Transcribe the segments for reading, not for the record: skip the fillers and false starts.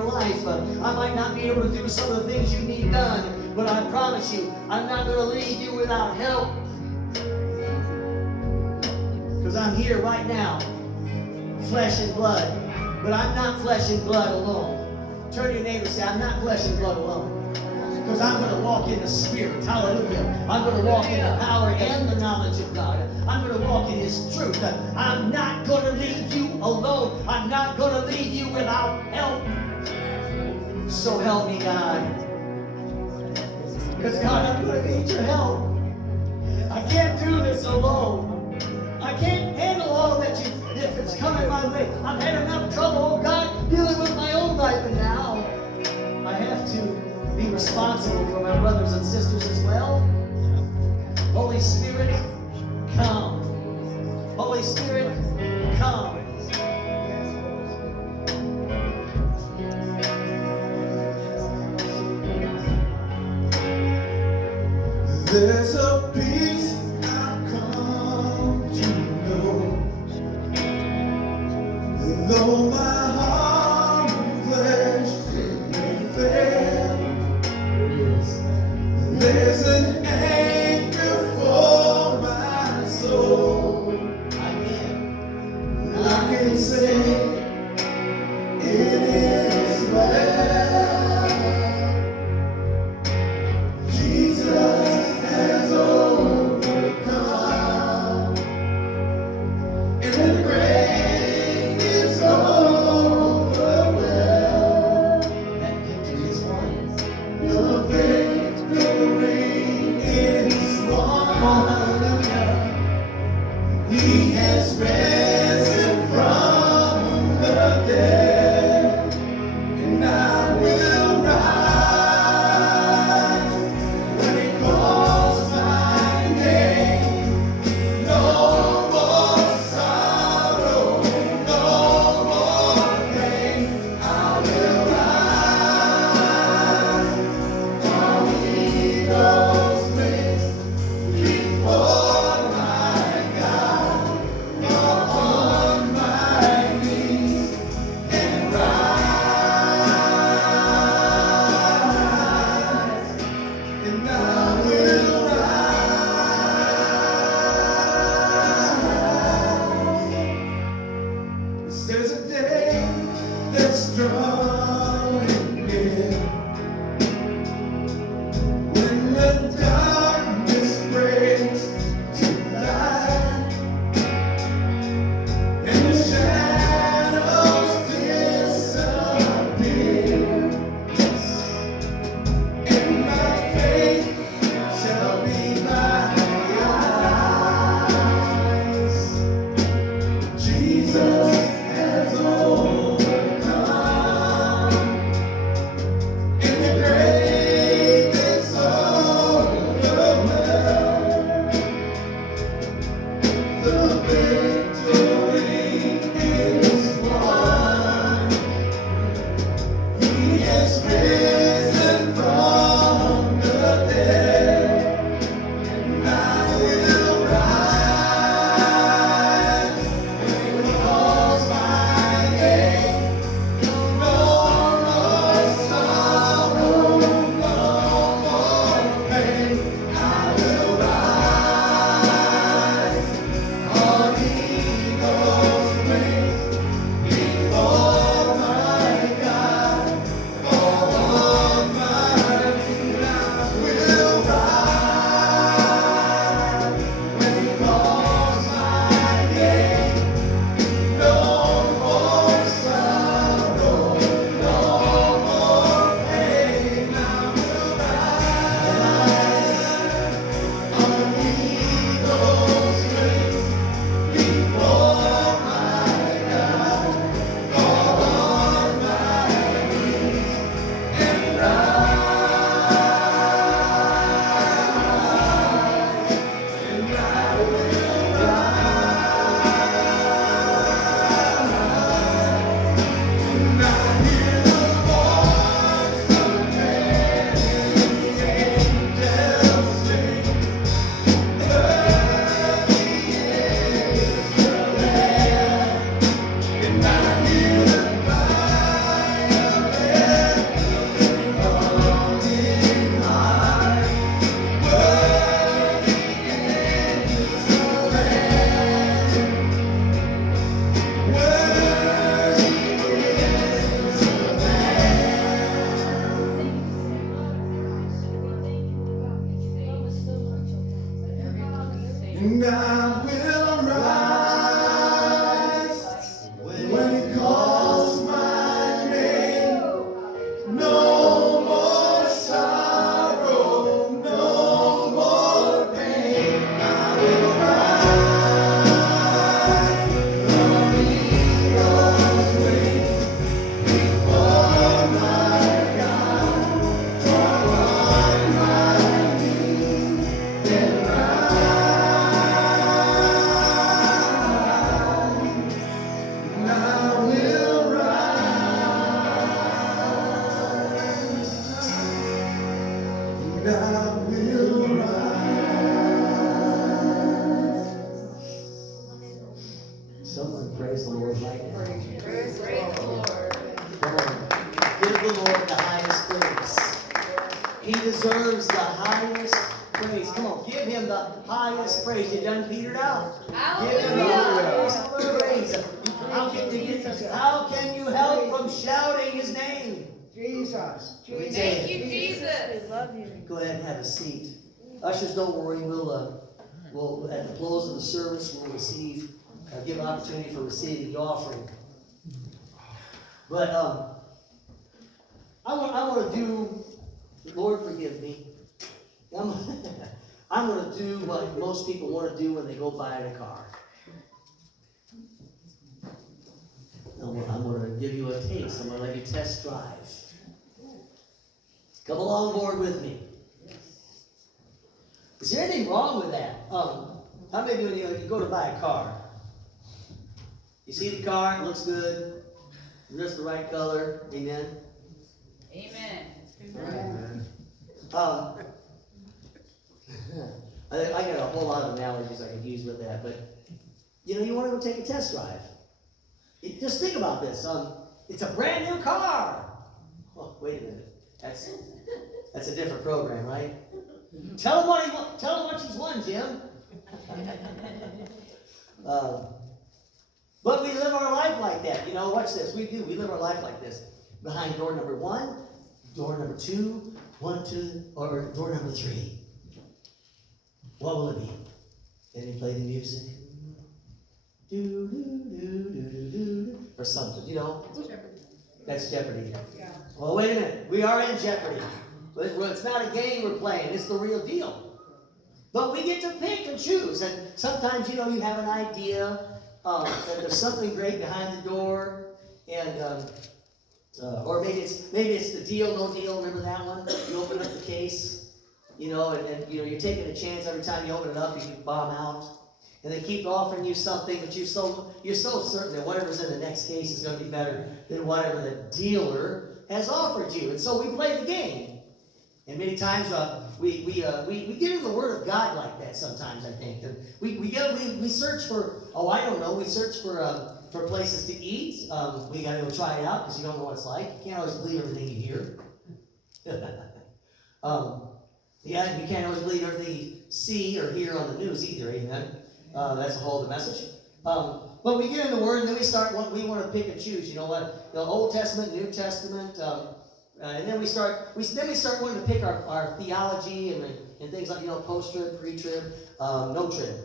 your life. I might not be able to do some of the things you need done, but I promise you, I'm not going to leave you without help. Because I'm here right now, flesh and blood. But I'm not flesh and blood alone. Turn to your neighbor and say, I'm not flesh and blood alone. Because I'm going to walk in the Spirit. Hallelujah. I'm going to walk in the power and the knowledge of God. I'm going to walk in His truth. I'm not going to leave you alone. I'm not going to leave you without help. So help me, God. Because, God, I'm going to need your help. I can't do this alone. I can't handle all that if it's coming my way. I've had enough trouble, oh God, dealing with my own life, and now I have to be responsible for my brothers and sisters as well. Holy Spirit, come. Holy Spirit, come. There's a peace I've come to know. Though my heart and flesh may fail, there's an anchor for my soul. I can say it is well. Jesus has overcome, and the grave is overwhelmed. That victory is won. The victory is won. Hallelujah. He has risen from the dead, and I will rise when He calls my name. No more sorrow, no more pain. I will rise on eagle's wings before my God. On my knees and rise, and I will rise. There's a day that's drawing near, when the darkness breaks to light, and the shadows disappear, and my faith shall be my eyes. Jesus has overcome. I will rise. Someone praise the Lord right now. Praise the Lord. Come on. Give the Lord the highest praise. He deserves the highest praise. Come on, give him the highest praise. You done petered out. Give him the highest praise. How can you help from shouting his name? Jesus. Thank you, Jesus. We love you. Go ahead and have a seat. Ushers, don't worry. We'll at the close of the service, we'll give an opportunity for receiving the offering. But I want to do. Lord, forgive me. I'm going to do what most people want to do when they go buy a car. I'm going to give you a taste. I'm going to let you test drive. Come along board with me. Is there anything wrong with that? How many of you, you go to buy a car? You see the car, it looks good, it's the right color, amen? Amen. Amen. I got a whole lot of analogies I could use with that, but you want to go take a test drive. Just think about this. It's a brand new car. Oh, wait a minute. That's a different program, right? Tell him what she's won, Jim. But we live our life like that. Watch this. We live our life like this. Behind door number 1, door number 2, 1, 2, or door number 3. What will it be? And you play the music. Do, do, do, do, do, do, or something, That's Jeopardy. Well, wait a minute. We are in Jeopardy. It's not a game we're playing. It's the real deal. But we get to pick and choose. And sometimes, you have an idea that there's something great behind the door. And, or maybe it's the deal, no deal. Remember that one? You open up the case, and you're taking a chance every time you open it up, you can bomb out. And they keep offering you something, but you're so certain that whatever's in the next case is going to be better than whatever the dealer has offered you. And so we play the game. And many times we get in the Word of God like that sometimes, I think. And we search for, we search for places to eat. We got to go try it out because you don't know what it's like. You can't always believe everything you hear. You can't always believe everything you see or hear on the news either, amen? That's a whole other message. But we get in the Word and then we want to pick and choose. You know what? The Old Testament, New Testament, and then we start wanting to pick our theology and things like, post-trib, pre-trib, no-trib.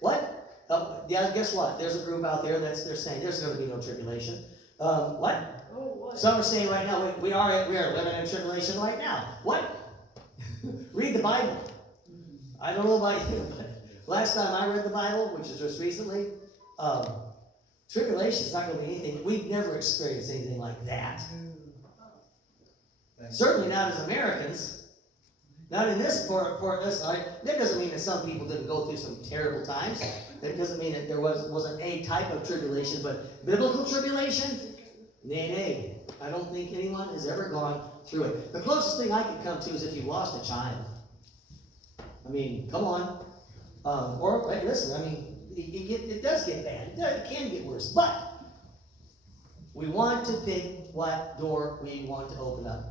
What? Guess what? There's a group out there they're saying there's going to be no tribulation. What? Some are saying right now, we are living in tribulation right now. What? Read the Bible. I don't know about you, but last time I read the Bible, which is just recently, tribulation is not going to be anything. We've never experienced anything like that. Certainly not as Americans. Not in this part. That doesn't mean that some people didn't go through some terrible times. That doesn't mean that there wasn't a type of tribulation, but biblical tribulation? Nay. I don't think anyone has ever gone through it. The closest thing I could come to is if you lost a child. I mean, come on. It does get bad. It can get worse. But we want to pick what door we want to open up.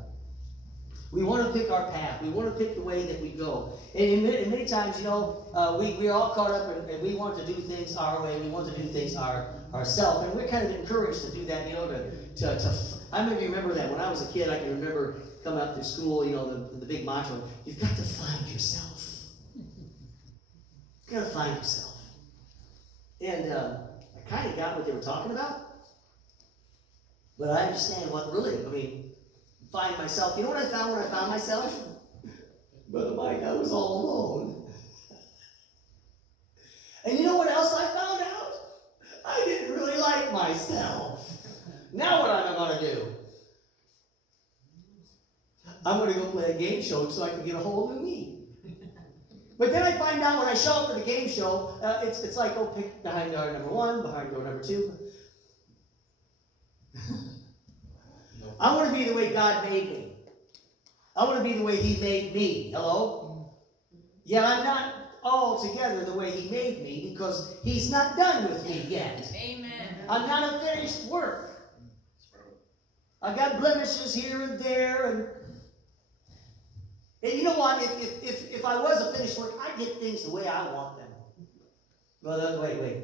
We want to pick our path. We want to pick the way that we go. And many times, we're all caught up and we want to do things our way. We want to do things ourselves. And we're kind of encouraged to do that, I remember that when I was a kid. I can remember coming up through school, the big mantra, you've got to find yourself. You've got to find yourself. And I kind of got what they were talking about. But I understand find myself. You know what I found when I found myself? Brother Mike, I was all alone. And you know what else I found out? I didn't really like myself. Now what am I going to do? I'm going to go play a game show so I can get a hold of me. But then I find out when I show up for the game show, it's like, pick behind door number 1, behind door number 2. I want to be the way God made me. I want to be the way he made me. Hello? Yet I'm not altogether the way he made me because he's not done with me yet. Amen. I'm not a finished work. I got blemishes here and there, and you know what? If I was a finished work, I'd get things the way I want them. Well, wait.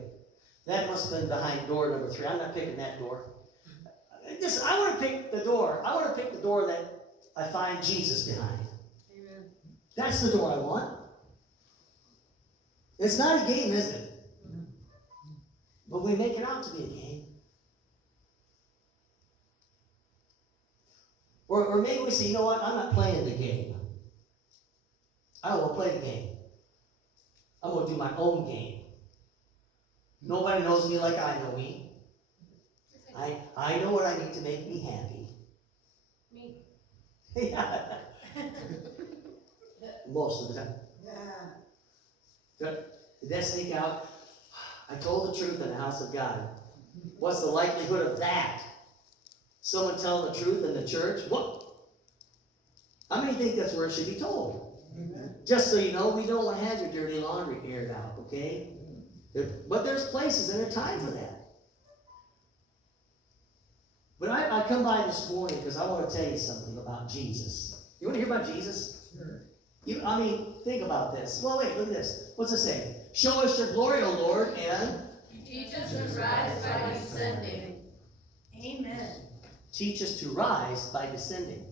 That must have been behind door number 3. I'm not picking that door. Listen, I want to pick the door. I want to pick the door that I find Jesus behind. Amen. That's the door I want. It's not a game, is it? But we make it out to be a game. Or maybe we say, you know what? I'm not playing the game. I don't want to play the game. I'm going to do my own game. Nobody knows me like I know me. I know what I need to make me happy. Me. Yeah. Most of the time. Did that sneak out? I told the truth in the house of God. What's the likelihood of that? Someone telling the truth in the church? What? How many think that's where it should be told? Amen. Just so you know, we don't want to have your dirty laundry aired out, okay? But there's places and there's time for that. But I come by this morning because I want to tell you something about Jesus. You want to hear about Jesus? Sure. Think about this. Well, wait, look at this. What's it say? Show us your glory, O Lord, and Teach us to rise by descending. Amen. teach us to rise by descending.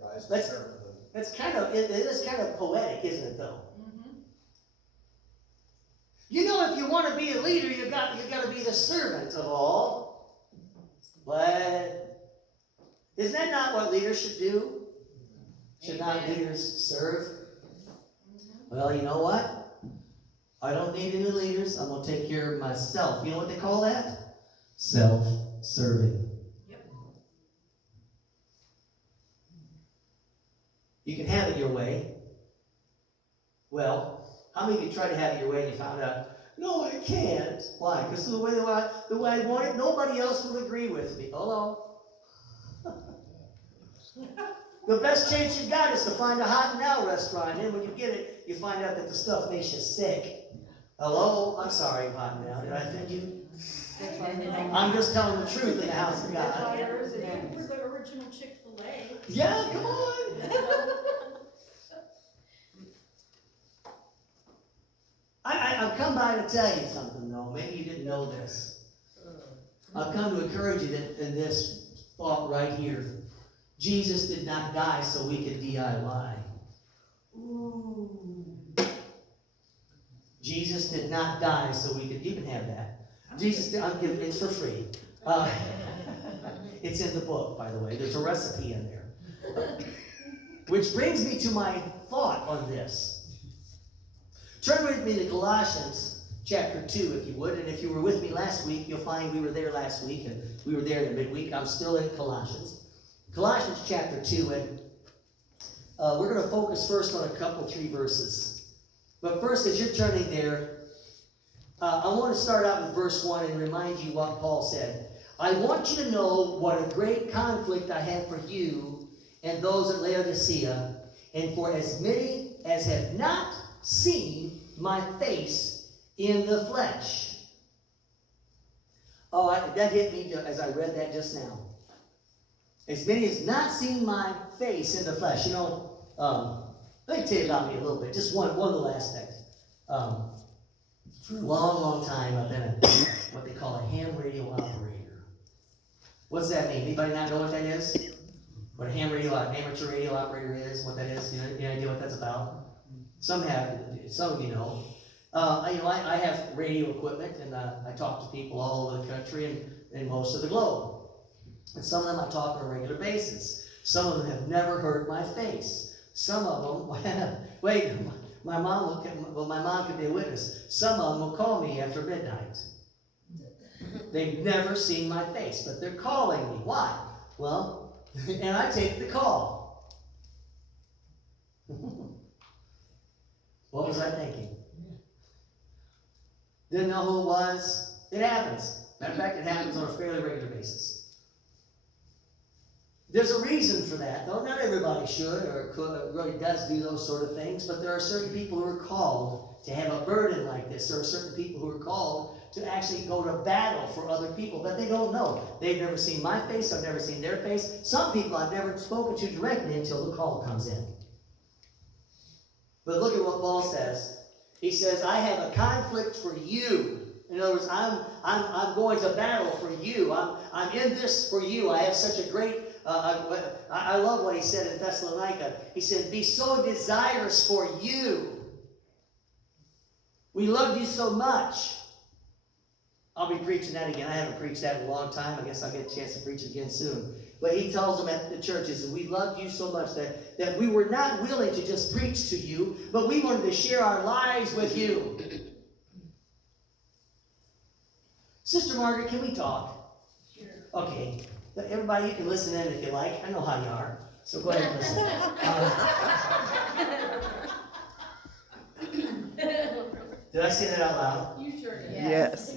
Rise Let's- to serve them. That's it is kind of poetic, isn't it, though? Mm-hmm. You know, if you want to be a leader, you got to be the servant of all. But isn't that not what leaders should do? Should not Amen. leaders serve? Well, you know what? I don't need any leaders. I'm going to take care of myself. You know what they call that? Self-serving. Yep. You can have it your way. Well, how many of you tried to have it your way and you found out, no, I can't? Why? Because the way I want it, nobody else will agree with me. Hello? The best chance you've got is to find a Hot and Now restaurant, and when you get it, you find out that the stuff makes you sick. Hello? I'm sorry, Hot and Now. Did I offend you? I'm just telling the truth in the house of God. We're the original Chick-fil-A. Yeah, come on. I've come by to tell you something, though. Maybe you didn't know this. I've come to encourage you that in this thought right here. Jesus did not die so we could DIY. Ooh. Jesus did not die so we could, you can have that. Jesus did, I'm giving it's for free. It's in the book, by the way. There's a recipe in there. Which brings me to my thought on this. Turn with me to Colossians chapter 2, if you would. And if you were with me last week, you'll find we were there last week, and we were there in the midweek. I'm still in Colossians. Colossians chapter 2, and we're going to focus first on a couple, 3 verses. But first, as you're turning there, I want to start out with verse 1 and remind you what Paul said. I want you to know what a great conflict I have for you and those at Laodicea, and for as many as have not seen my face in the flesh. Oh, that hit me as I read that just now. As many as not seen my face in the flesh. You know, let me tell you about me a little bit. Just one little aspect. For a long, long time, I've been what they call a ham radio operator. What's that mean? Anybody not know what that is? What a amateur radio operator is? What that is? You know, any idea what that's about? Some have. Some of you know. I have radio equipment, and I talk to people all over the country and most of the globe. And some of them I talk on a regular basis. Some of them have never heard my face. Some of them, wait, my mom could be a witness. Some of them will call me after midnight. They've never seen my face, but they're calling me. Why? Well, and I take the call. What was I thinking? Didn't know who it was. It happens. Matter of fact, it happens on a fairly regular basis. There's a reason for that, though. Not everybody should or could or really does do those sort of things, but there are certain people who are called to have a burden like this. There are certain people who are called to actually go to battle for other people that they don't know. They've never seen my face, I've never seen their face. Some people I've never spoken to directly until the call comes in. But look at what Paul says. He says, I have a conflict for you. In other words, I'm going to battle for you. I'm in this for you. I have such a great, I love what he said in Thessalonica. He said, be so desirous for you. We love you so much. I'll be preaching that again. I haven't preached that in a long time. I guess I'll get a chance to preach it again soon. But he tells them at the churches, we loved you so much that we were not willing to just preach to you, but we wanted to share our lives with you. Sister Margaret, can we talk? Sure. Okay. Everybody, you can listen in if you like. I know how you are. So go ahead and listen. Did I say that out loud? You sure did. Yes.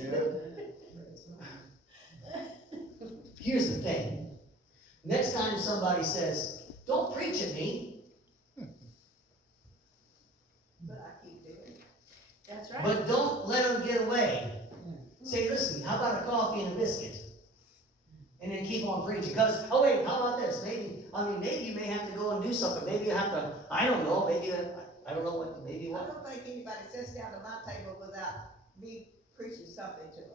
Here's the thing. Next time somebody says, don't preach at me, But I keep doing it. That's right. but don't let them get away. Say, listen, how about a coffee and a biscuit? And then keep on preaching. Because, oh wait, how about this? Maybe you may have to go and do something. Maybe you have to, I don't know, I don't know what, maybe I what. don't think anybody sits down at my table without me preaching something to them.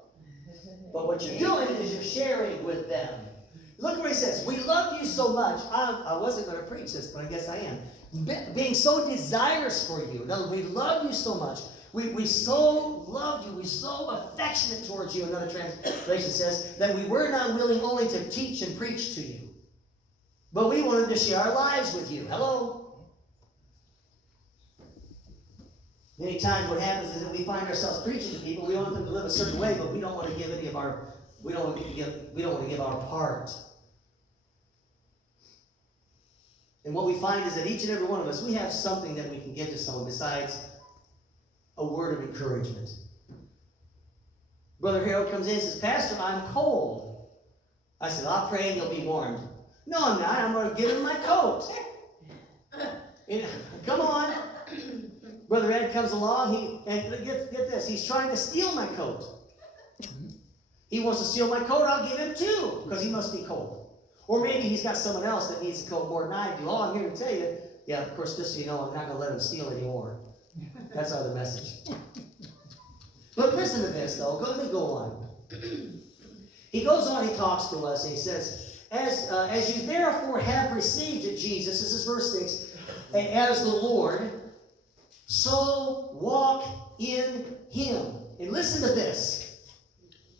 But what you're doing is you're sharing with them. Look what he says. We love you so much. I wasn't going to preach this, but I guess I am. Being so desirous for you. In other words, we love you so much. We so loved you. We're so affectionate towards you. Another translation says that we were not willing only to teach and preach to you, but we wanted to share our lives with you. Hello? Many times what happens is that we find ourselves preaching to people. We want them to live a certain way, but we don't want to give any of our, we don't want to give our part. And what we find is that each and every one of us, we have something that we can give to someone besides a word of encouragement. Brother Harold comes in and says, Pastor, I'm cold. I said, I'll pray and you'll be warmed. No, I'm not. I'm going to give him my coat. Come on. Brother Ed comes along, and get this, he's trying to steal my coat. He wants to steal my coat, I'll give him two, because he must be cold. Or maybe he's got someone else that needs a coat more than I do. All I'm here to tell you, yeah, of course, just so you know, I'm not going to let him steal anymore. That's our message. But listen to this, though. Let me go on. He goes on, he talks to us, and he says, as you therefore have received it, Jesus, this is verse 6, as the Lord, so walk in him. And listen to this.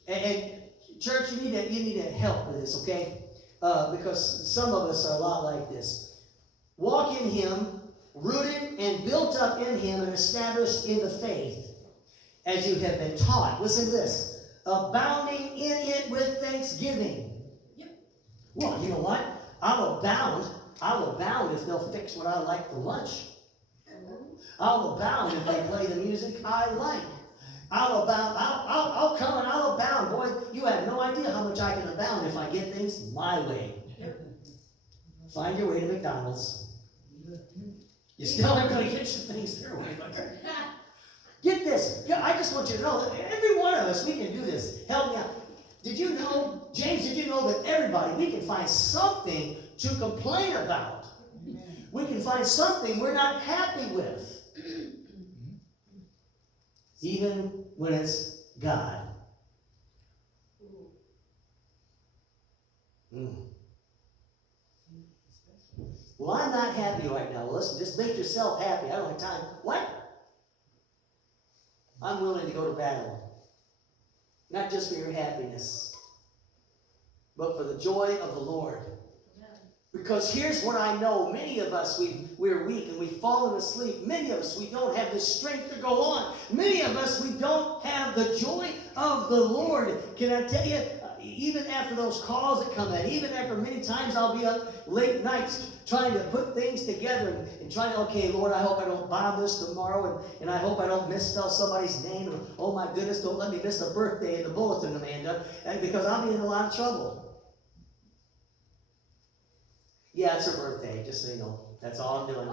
And church, you need to help with this, okay? Because some of us are a lot like this. Walk in him, rooted and built up in him and established in the faith as you have been taught. Listen to this. Abounding in it with thanksgiving. Yep. Well, you know what? I'll abound if they'll fix what I like for lunch. I'll abound if they play the music I like. I'll come and I'll abound. Boy, you have no idea how much I can abound if I get things my way. Find your way to McDonald's. You still aren't going to get your things their way. Get this. I just want you to know that every one of us, we can do this. Help me out. Did you know, James, did you know that everybody, we can find something to complain about? We can find something we're not happy with. Even when it's God. Well, I'm not happy right now. Well, listen, just make yourself happy. I don't have time. What? I'm willing to go to battle. Not just for your happiness, but for the joy of the Lord. Because here's what I know. Many of us, we're weak and we've fallen asleep. Many of us, we don't have the strength to go on. Many of us, we don't have the joy of the Lord. Can I tell you, even after those calls that come in, even after many times I'll be up late nights trying to put things together and trying to, okay, Lord, I hope I don't bomb this tomorrow, and I hope I don't misspell somebody's name, and oh my goodness, don't let me miss a birthday in the bulletin, Amanda, because I'll be in a lot of trouble. Yeah, it's her birthday, just so you know. That's all I'm doing.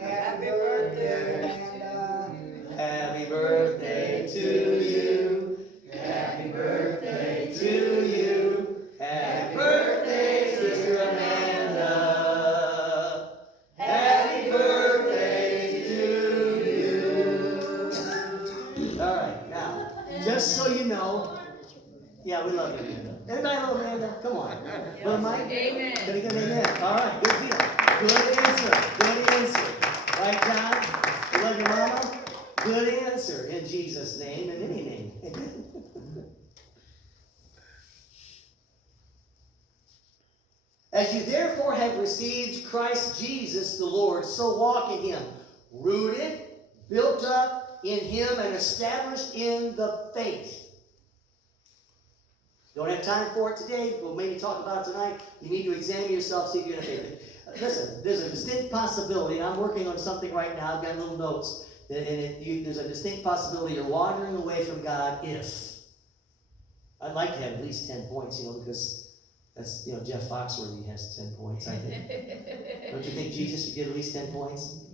Happy birthday, Amanda. Happy birthday to you. Happy birthday to you. Happy birthday, Sister Amanda. Happy birthday to you. All right, now, just so you know, yeah, we love you, Amanda. Everybody love Amanda? Come on. Brother Mike? Amen. Can I get an amen? All right, good deal. Good answer. Good answer. Right, John? You love your mama? Good answer in Jesus' name and any name. As you therefore have received Christ Jesus the Lord, so walk in him, rooted, built up in him, and established in the faith. Don't have time for it today. We'll maybe talk about it tonight. You need to examine yourself, see if you're in faith. Listen, there's a distinct possibility, and I'm working on something right now. I've got little notes. And there's a distinct possibility you're wandering away from God if. I'd like to have at least 10 points, because that's, Jeff Foxworthy has 10 points, I think. Don't you think Jesus should get at least 10 points?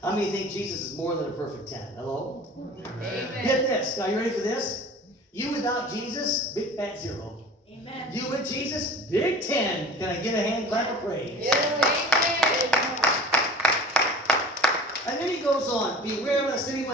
How many think Jesus is more than a perfect 10? Hello? Amen. Get this. Now, you ready for this? You without Jesus, big fat 0. Amen. You with Jesus, big 10. Can I get a hand clap of praise? Amen. And then he goes on, beware lest anyone